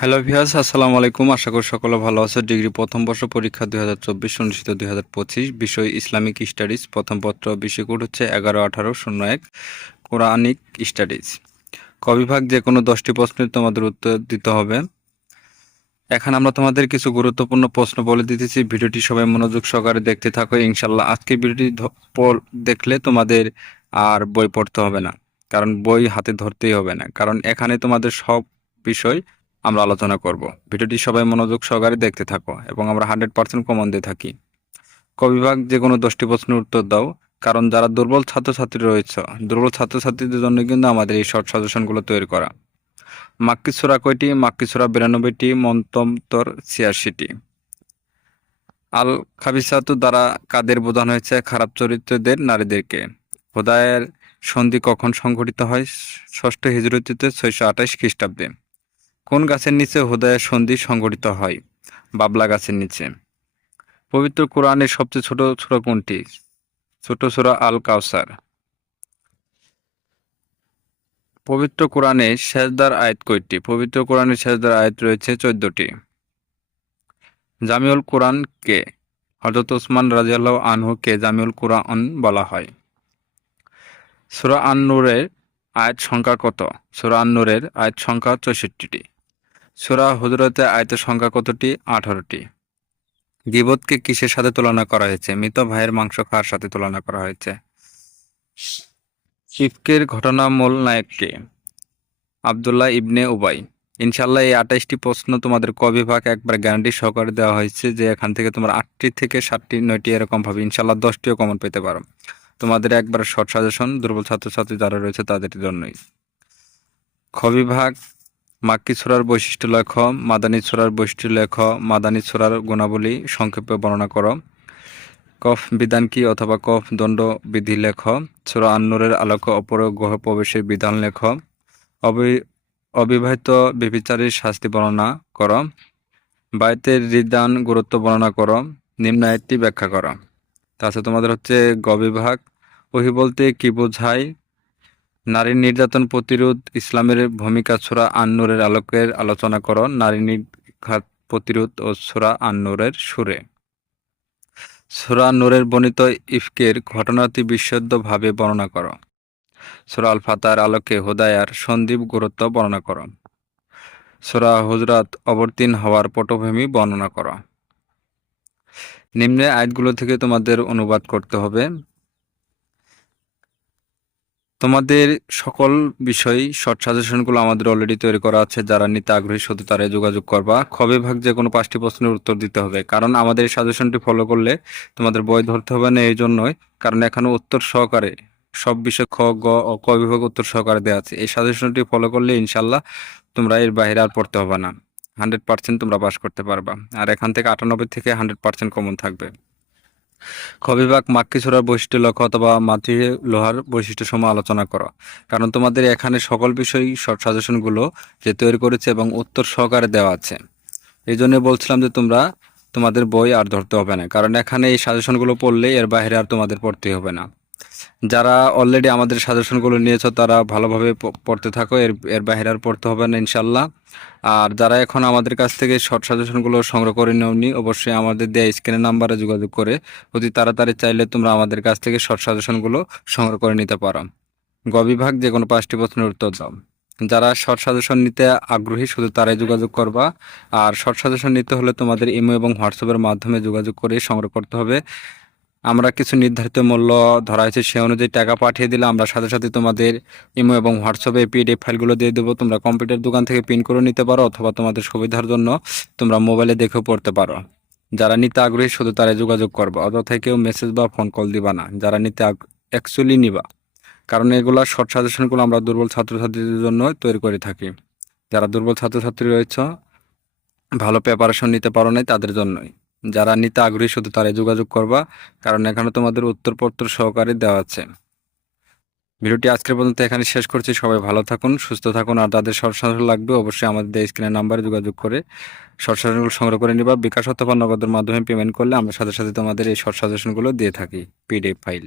Hello ভিয়াস আসসালামু আলাইকুম। আশা করি সকলে ভালো আছে। ডিগ্রি প্রথম বর্ষ পরীক্ষা দুই হাজার চব্বিশ অনুষ্ঠিত দুই হাজার পঁচিশ। বিষয় ইসলামিক স্টাডিজ প্রথম পত্র বিষয় কোড হচ্ছে এগারো আঠারো শূন্য এক কোরআনিক স্টাডিজ কবিভাগ যে কোনো দশটি প্রশ্নের তোমাদের উত্তর দিতে হবে। এখন আমরা তোমাদের কিছু গুরুত্বপূর্ণ প্রশ্ন বলে দিতেছি। ভিডিওটি সবাই মনোযোগ সহকারে দেখতে থাকো। ইনশাল্লাহ আজকে ভিডিওটি দেখলে তোমাদের আর বই পড়তে হবে না। কারণ বই হাতে ধরতেই হবে না। কারণ এখানে তোমাদের সব বিষয় আমরা আলোচনা করব। ভিডিওটি সবাই মনোযোগ সহকারে দেখতে থাকো এবং আমরা হান্ড্রেড পার্সেন্ট কমন দিয়ে থাকি। কবিভাগ যে কোনো দশটি প্রশ্নের উত্তর দাও, কারণ যারা দুর্বল ছাত্রছাত্রী রয়েছে, দুর্বল ছাত্রছাত্রীদের জন্য কিন্তু আমাদের এই শর্ট সাজেশনগুলো তৈরি করা। মাক্কি সুরা কয়টি? মাক্কি সুরা বিরানব্বইটি মন্তন্তর ছিয়াশিটি। আল খাবিসাতু দ্বারা কাদের বোঝানো হয়েছে খারাপ চরিত্রদের নারীদেরকে? হোদায়ের সন্ধি কখন সংঘটিত হয়? ষষ্ঠ হিজরতিতে ছয়শো আঠাশ খ্রিস্টাব্দে। কোন গাছের নিচে হুদায়ের সন্ধি সংঘটিত হয়? বাবলা গাছের নিচে। পবিত্র কোরআনের সবচেয়ে ছোট সূরা কোনটি? ছোট সূরা আল কাউসার পবিত্র কোরআনে সেজদার আয়াত কয়টি? পবিত্র কোরআনে সেজদার আয়াত রয়েছে চোদ্দটি। জামিউল কোরআন কে? হজরত ওসমান রাজিয়াল্লাহ আনহুকে জামিউল কোরআন বলা হয়? সূরা আন্নুরের নূরের আয়াত সংখ্যা কত? সূরা আন্নুরের নূরের আয়াত সংখ্যা চৌষট্টিটি। সূরা হুজরাতে আয়াতের সংখ্যা কতটি? আঠারোটি। গিবতকে কিসের সাথে তুলনা করা হয়েছে? মৃত ভাইয়ের মাংস খাওয়ার সাথে তুলনা করা হয়েছে। ইফকের ঘটনা মূল নায়ককে আবদুল্লাহ ইবনে উবাই। ইনশাল্লাহ এই আঠাইশটি প্রশ্ন তোমাদের ক বিভাগ একবার গ্যারান্টি সহকারে দেওয়া হয়েছে যে এখান থেকে তোমার আটটি থেকে সাতটি, নয়টি এরকম ভাবে ইনশাল্লাহ দশটিও কমন পেতে পারো। তোমাদের একবার শর্ট সাজেশন দুর্বল ছাত্রছাত্রী যারা রয়েছে তাদের জন্যই। খ বিভাগ মাক্কি ছোড়ার বৈশিষ্ট্য লেখ, মাদানী ছোড়ার বৈশিষ্ট্য লেখ, মাদানী ছোড়ার গুণাবলী সংক্ষেপে বর্ণনা করো। কফ বিধান কি অথবা কফ দণ্ড বিধি লেখ। ছোড়া আন্নুরের আলোক অপর গ্রহ প্রবেশের বিধান লেখ। অবি, অবিবাহিত বিবিচারীর শাস্তি বর্ণনা কর। বায়তের হৃদান গুরুত্ব বর্ণনা কর। নিম্ন আয়াতটি ব্যাখ্যা করো। তাছাড়া তোমাদের হচ্ছে গ বিভাগ। ওহি বলতে কি বোঝায়? নারী নির্যাতন প্রতিরোধ ইসলামের ভূমিকা ছোড়া আন্নুরের আলোকের আলোচনা করো। নারী নির্ঘাত প্রতিরোধ ও ছোড়া আন্নুরের সুরে। সুরা নূরের বর্ণিত ইফকের ঘটনাটি বিশুদ্ধভাবে বর্ণনা করো। সুরা আল ফাতার আলোকে হোদায়ার সন্দীপ গুরুত্ব বর্ণনা করো। সুরা হুজরাত অবতীর্ণ হওয়ার পটভূমি বর্ণনা করো। নিম্নে আয়াতগুলো থেকে তোমাদের অনুবাদ করতে হবে। তোমাদের সকল বিষয় শর্ট সাজেশনগুলো আমাদের অলরেডি তৈরি করা আছে। যারা নিতে আগ্রহী শুধু তারাই যোগাযোগ করবা। খবে ভাগ যে কোনো পাঁচটি প্রশ্নের উত্তর দিতে হবে। কারণ আমাদের এই সাজেশনটি ফলো করলে তোমাদের বই ধরতে হবে না এই জন্যই কারণ এখানে উত্তর সহকারে সব বিষয় খ, গ ও ক বিভাগ উত্তর সহকারে দেওয়া আছে। এই সাজেশনটি ফলো করলে ইনশাল্লাহ তোমরা এর বাইরে আর পড়তে হবে না। হান্ড্রেড পার্সেন্ট তোমরা পাস করতে পারবা। আর এখান থেকে আটানব্বই থেকে হান্ড্রেড পার্সেন্ট কমন থাকবে। খবিভাগ মাক্কি ছোড়ার বৈশিষ্ট্য লক্ষ্য অথবা মাটি লোহার বৈশিষ্ট্য সময় আলোচনা করো। কারণ তোমাদের এখানে সকল বিষয় শর্ট সাজেশনগুলো যে তৈরি করেছে এবং উত্তর সহকারে দেওয়া আছে। এই জন্য বলছিলাম যে তোমরা তোমাদের বই আর ধরতে হবে না। কারণ এখানে এই সাজেশনগুলো পড়লে এর বাইরে আর তোমাদের পড়তে হবে না। যারা অলরেডি আমাদের সাজেশনগুলো নিয়েছো, তারা ভালোভাবে পড়তে থাকো। এর এর বাইরে আর পড়তে হবে না ইনশাল্লাহ আর যারা এখন আমাদের কাছ থেকে শর্ট সাজেশনগুলো সংগ্রহ করে নেওনি, অবশ্যই আমাদের দেয়া স্ক্রিনের নাম্বারে যোগাযোগ করে অতি তাড়াতাড়ি চাইলে তোমরা আমাদের কাছ থেকে শর্ট সাজেশনগুলো সংগ্রহ করে নিতে পারো। গ বিভাগ যে কোনো পাঁচটি প্রশ্নের উত্তর দাও। যারা শর্ট সাজেশন নিতে আগ্রহী, শুধু তারাই যোগাযোগ করবা। আর শর্ট সাজেশন নিতে হলে তোমাদের ইমো এবং হোয়াটসঅ্যাপের মাধ্যমে যোগাযোগ করে সংগ্রহ করতে হবে। আমরা কিছু নির্ধারিত মূল্য ধরা হয়েছে, সে অনুযায়ী টাকা পাঠিয়ে দিলে আমরা সাথে সাথে তোমাদের ইমো এবং হোয়াটসঅ্যাপে পিডিএফ ফাইলগুলো দিয়ে দেবো। তোমরা কম্পিউটার দোকান থেকে প্রিন্ট করে নিতে পারো অথবা তোমাদের সুবিধার জন্য তোমরা মোবাইলে দেখেও পড়তে পারো। যারা নিতে আগ্রহী শুধু তারাই যোগাযোগ করবা অযথায় কেউ মেসেজ বা ফোন কল দিবা না। যারা নিতে অ্যাকচুয়ালি নিবা। কারণ এগুলা শর্ট সাজেশনগুলো আমরা দুর্বল ছাত্রছাত্রীদের জন্য তৈরি করে থাকি। যারা দুর্বল ছাত্রছাত্রী রয়েছে, ভালো প্রিপারেশন নিতে পারো নাই তাদের জন্যই। যারা নিতে আগ্রহী শুধু তারাই যোগাযোগ করবা, কারণ এখানে তোমাদের উত্তরপত্র সহকারে দেওয়া আছে। ভিডিওটি আজকের পর্যন্ত এখানে শেষ করছি। সবাই ভালো থাকুন, সুস্থ থাকুন, আর তাদের সাজেশন লাগবে অবশ্যই আমাদের স্ক্রিনের নাম্বারে যোগাযোগ করে সাজেশনগুলো সংগ্রহ করে নিবা। বিকাশ অথবা নগদের মাধ্যমে পেমেন্ট করলে আমরা সাথে সাথে তোমাদের এই শর্ট দিয়ে থাকি পিডিএফ ফাইল